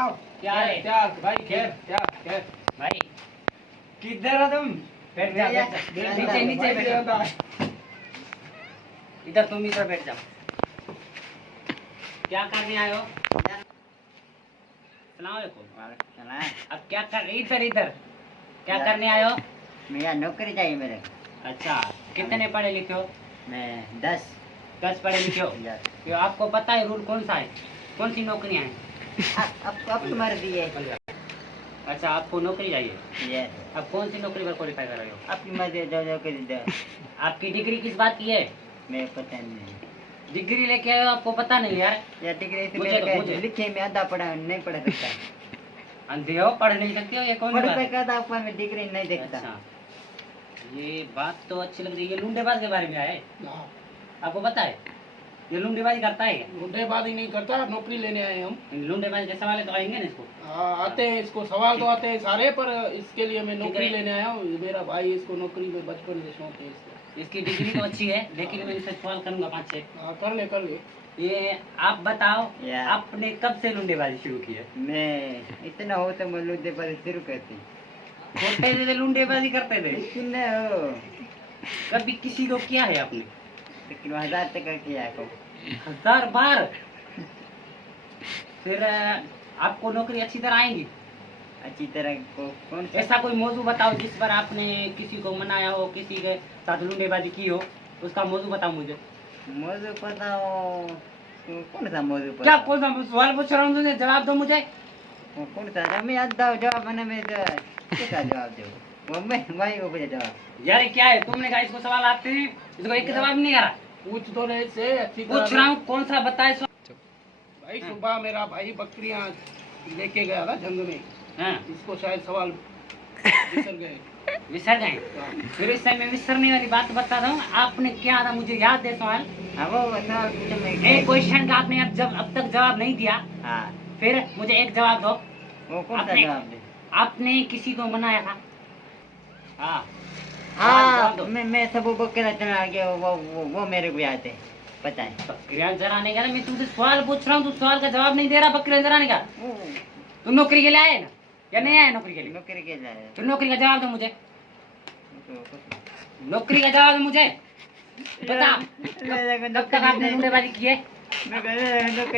बताओ क्या है? क्या भाई खेर क्या खेर भाई किधर हो तुम? बैठ जा, बैठ जा। नीचे नीचे बैठ जा। इधर तुम इधर बैठ जाओ। क्या करने आए हो? सलाम अलैकुम। अब क्या कर इधर इधर क्या करने आए हो? मेरा नौकरी चाहिए मेरे। अच्छा, कितने पढ़े लिखे हो? मैं 10 पढ़े लिखे हो? तो आपको पता है रूल कौन सा है? कौन सी नौकरियां हैं? अपनी मर्जी है। अच्छा, आपको नौकरी चाहिए। ये अब कौन सी नौकरी पर क्वालिफाई कर रहे हो? अपनी मर्जी जो नौकरी दे। आपकी डिग्री किस बात की है? मैं पता नहीं। डिग्री लेके आए हो, आपको पता नहीं यार? या डिग्री से मुझे- मेरे मुझे- लिखे में आधा पढ़ा नहीं पढ़ सकता। अंधे हो, पढ़ नहीं सकते हो, ये कौन पढ़ बात है? सकता था पर मैं डिग्री नहीं देखता। अच्छा, ये बात तो अच्छी लग रही है। ये लुंडेबाज के बारे में है, आपको पता है? ये लुंडेबाजी करता है क्या? मुंडेबाजी नहीं करता, नौकरी लेने आए हम। लुंडेबाजी के सवाल तो आएंगे ना इसको। आते हैं, इसको सवाल तो आते हैं सारे, पर इसके लिए मैं नौकरी ठीक है। लेने आया हूँ। मेरा भाई इसको नौकरी में बचपन से शौक है इसको। इसकी डिग्री तो अच्छी है, लेकिन मैं इनसे सवाल करूंगा 5-6। कर ले कर ले। ये आप बताओ, या। आपने कब से लुंडेबाजी शुरू की है? मैं इतना हो तो मैं लुद्दे पर शुरू करती। छोटे से लुंडेबाजी करते थे? लेकिन हो कभी किसी को किया है आपने? लेकिन 1000 तक का किया को 1000 बार? फिर आपको नौकरी अच्छी तरह आएगी? अच्छी तरह को कौन सा ऐसा कोई मौजू बताओ जिस पर आपने किसी को मनाया हो, किसी के साथ लुंडेबाजी की हो, उसका मौजू बताओ मुझे। मौजू पता हो? कौन सा मौजू पता? क्या कौन सा सवाल पूछ रहा हूँ तुझे, जवाब दो मुझे। कौन सा मैं याद दो जवाब मैंने मैं क्या जवाब दो वो मैं भाई वो मुझे जवाब यार क्या है, तुमने कहा इसको सवाल आते हैं, इसको एक जवाब नहीं आ रहा। पूछ तो रहे से अच्छी पूछ रहा हूँ, कौन सा बताए भाई सुबह मेरा भाई बकरियां लेके गया था जंग में। हाँ, इसको शायद सवाल विसर गए। विसर गए? फिर इस समय विसरने वाली बात बता रहा हूँ। आपने क्या था मुझे याद है सवाल? हाँ वो सवाल पूछो मैं एक क्वेश्चन का आपने अब तक जवाब नहीं दिया। हाँ फिर मुझे एक जवाब दो। वो कौन सा आपने- जवाब दे? आपने किसी को मनाया था? हाँ हाँ जवाब दो। मैं सब वो बकरा चला गया वो मेरे को याद है पता है। बकरियां चराने का ना, मैं तुमसे सवाल पूछ रहा हूँ, तू सवाल का जवाब नहीं दे रहा। बकरियां चराने का वो तुम नौकरी के लिए आए ना या नहीं आए? नौकरी के लिए नौकरी के लिए तो नौकरी का जवाब दो मुझे। नौकरी का जवाब दो मुझे, बता। कब तक आपने लुंडेबाजी की है?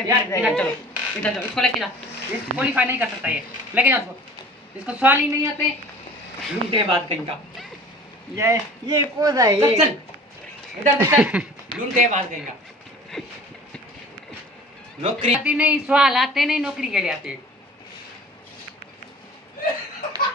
यार इधर चलो, इधर चलो, इसको लेके जा। इसको क्वालिफाई नहीं कर सकता ये, लेके जा इसको। इसको सवाल ही नहीं आते, लुंडेबाज कहीं का। ये कौन सा है चल ये? चल इधर से चल, लुंडेबाज कहीं का। नौकरी आती नहीं, सवाल आते नहीं, नौकरी के लिए आते हैं।